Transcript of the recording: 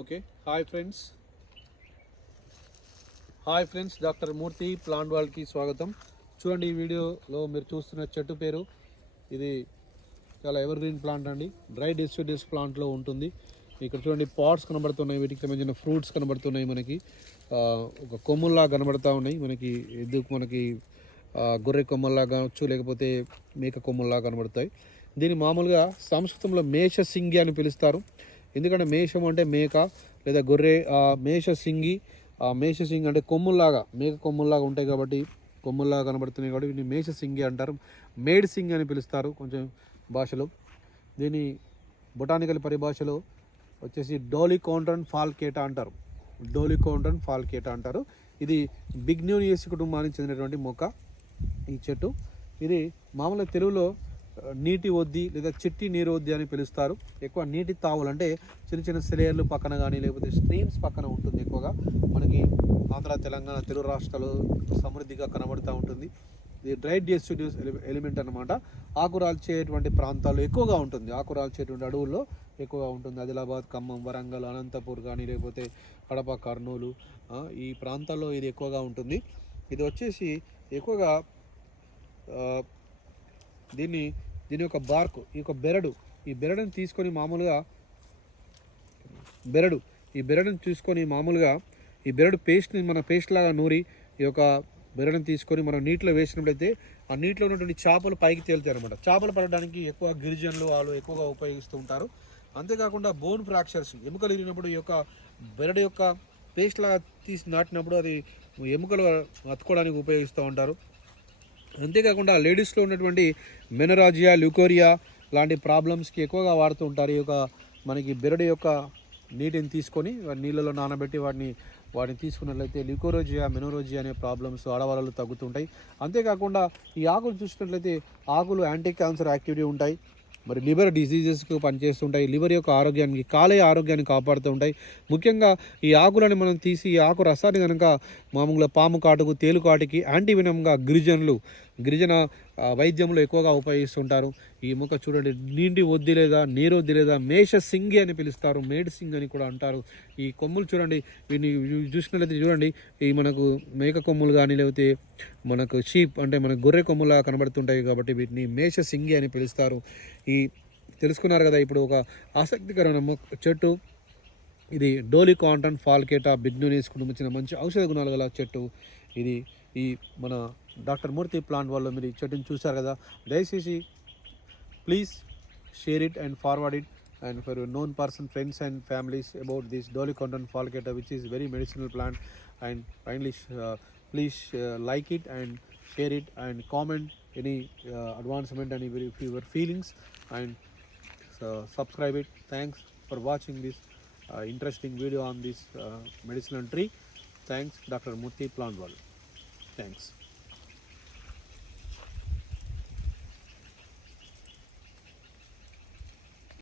Okay. Hi friends. Hi friends doctor Murthy plant వాళ్ళకి స్వాగతం. చూడండి ఈ వీడియోలో మీరు చూస్తున్న చెట్టు పేరు. ఇది చాలా ఎవర్ గ్రీన్ ప్లాంట్ అండి. డ్రై డిస్ట్రిడ్యూస్ ప్లాంట్లో ఉంటుంది. ఇక్కడ చూడండి పాట్స్ కనబడుతున్నాయి. వీటికి సంబంధించిన ఫ్రూట్స్ కనబడుతున్నాయి మనకి. ఒక కొమ్ముల్లా కనబడుతూ ఉన్నాయి. మనకి ఎందుకు మనకి గొర్రె కొమ్మల్లా కావచ్చు లేకపోతే మేక కొమ్ముల్లా కనబడతాయి. దీన్ని మామూలుగా సంస్కృతంలో మేష సింగి అని పిలుస్తారు. ఎందుకంటే మేషం అంటే మేక లేదా గొర్రె మేష సింగి మేష సింగి అంటే కొమ్ముల్లాగా మేక కొమ్ముల్లాగా ఉంటాయి కాబట్టి కొమ్ముల్లాగా కనబడుతున్నాయి కాబట్టి వీటిని మేష సింగి అంటారు. మేడ్ సింగి అని పిలుస్తారు కొంచెం భాషలో. దీని బొటానికల్ పరిభాషలో వచ్చేసి డోలికోండ్రన్ ఫాల్కేటా అంటారు. డోలికోండ్రన్ ఫాల్కేటా అంటారు. ఇది బిగ్నోనియస్ కుటుంబానికి చెందినటువంటి మొక్క ఈ చెట్టు. ఇది మామూలుగా తెలుగులో నీటి ఒద్ది లేదా చిట్టి నీరు ఒద్ది అని పిలుస్తారు. ఎక్కువ నీటి తావులు అంటే చిన్న చిన్న సెలేర్లు పక్కన కానీ లేకపోతే స్ట్రీమ్స్ పక్కన ఉంటుంది ఎక్కువగా. మనకి ఆంధ్ర తెలంగాణ తెలుగు రాష్ట్రాలు సమృద్ధిగా కనబడుతూ ఉంటుంది. ఇది డ్రై డెసిడ్యూస్ ఎలిమెంట్ అనమాట ఆకురాల్చేటువంటి ప్రాంతాల్లో ఎక్కువగా ఉంటుంది. ఆకురాల్చేటువంటి అడవుల్లో ఎక్కువగా ఉంటుంది. ఆదిలాబాద్ ఖమ్మం వరంగల్ అనంతపూర్ కానీ లేకపోతే కడప కర్నూలు ఈ ప్రాంతాల్లో ఇది ఎక్కువగా ఉంటుంది. ఇది వచ్చేసి ఎక్కువగా దీన్ని దీని యొక్క బార్క్ ఈ యొక్క బెరడు ఈ బెరడుని తీసుకొని మామూలుగా బెరడు ఈ బెరడుని తీసుకొని మామూలుగా ఈ బెరడు పేస్ట్ని మన పేస్ట్ లాగా నూరి ఈ యొక్క బెరడుని తీసుకొని మనం నీటిలో వేసినప్పుడైతే ఆ నీటిలో ఉన్నటువంటి చేపలు పైకి తేలుతాయి అనమాట చేపలు పడడానికి ఎక్కువ గిరిజనులు వాళ్ళు ఎక్కువగా ఉపయోగిస్తూ ఉంటారు. అంతేకాకుండా బోన్ ఫ్రాక్చర్స్ ఎముకలు ఇరిగినప్పుడు ఈ యొక్క బెరడు యొక్క పేస్ట్ లాగా తీసి నాటినప్పుడు అది ఎముకలు అతుకోవడానికి ఉపయోగిస్తూ ఉంటారు. అంతేకాకుండా లేడీస్లో ఉన్నటువంటి మెనరాజియా ల్యూకోరియా లాంటి ప్రాబ్లమ్స్కి ఎక్కువగా వాడుతూ ఉంటారు. ఈ యొక్క మనకి బెరడు యొక్క నీటిని తీసుకొని నీళ్ళలో నానబెట్టి వాటిని వాటిని తీసుకున్నట్లయితే లికోరోజియా మెనోరోజియా అనే ప్రాబ్లమ్స్ ఆడవాళ్ళలో తగ్గుతుంటాయి అంతేకాకుండా ఈ ఆకులు చూసినట్లయితే ఆకులు యాంటీ క్యాన్సర్ యాక్టివిటీ ఉంటాయి. మరి లివర్ డిసీజెస్కి పనిచేస్తుంటాయి లివర్ యొక్క ఆరోగ్యానికి కాలేయ ఆరోగ్యాన్ని కాపాడుతూ ఉంటాయి. ముఖ్యంగా ఈ ఆకులను మనం తీసి ఈ ఆకు రసాన్ని కనుక మామూలుగా పాము కాటుకు తేలుకాటుకి యాంటీవినంగా గిరిజనులు గిరిజన వైద్యంలో ఎక్కువగా ఉపయోగిస్తుంటారు. ఈ మొక్క చూడండి నీంటి వద్ది లేదా నీరు లేదా మేష సింగి అని పిలుస్తారు. మేడ్ సింగ్ అని కూడా అంటారు. ఈ కొమ్ములు చూడండి వీటిని చూసినట్లయితే చూడండి ఈ మనకు మేక కొమ్ములు కానీ లేకపోతే మనకు షీప్ అంటే మన గొర్రె కొమ్ములా కనబడుతుంటాయి కాబట్టి వీటిని మేష సింగి అని పిలుస్తారు. ఈ తెలుసుకున్నారు కదా ఇప్పుడు ఒక ఆసక్తికరమైన మొక్క చెట్టు ఇది డోలి కాంటన్ ఫాల్కేటా కుటుంబం కుటుంబించిన మంచి ఔషధ గుణాలు గల చెట్టు. ఇది ఈ మన డాక్టర్ మూర్తి ప్లాంట్ వాళ్ళు మీరు ఈ చెట్టుని చూశారు కదా. దయచేసి please share it and forward it and for known person friends and families about this Dolichandrone falcata which is very medicinal plant and kindly please uh, like it and share it and comment any uh, advancement and your feelings and subscribe it thanks for watching this Uh, interesting video on this uh, medicinal tree. Thanks, Dr. Muthi Planwal. Thanks.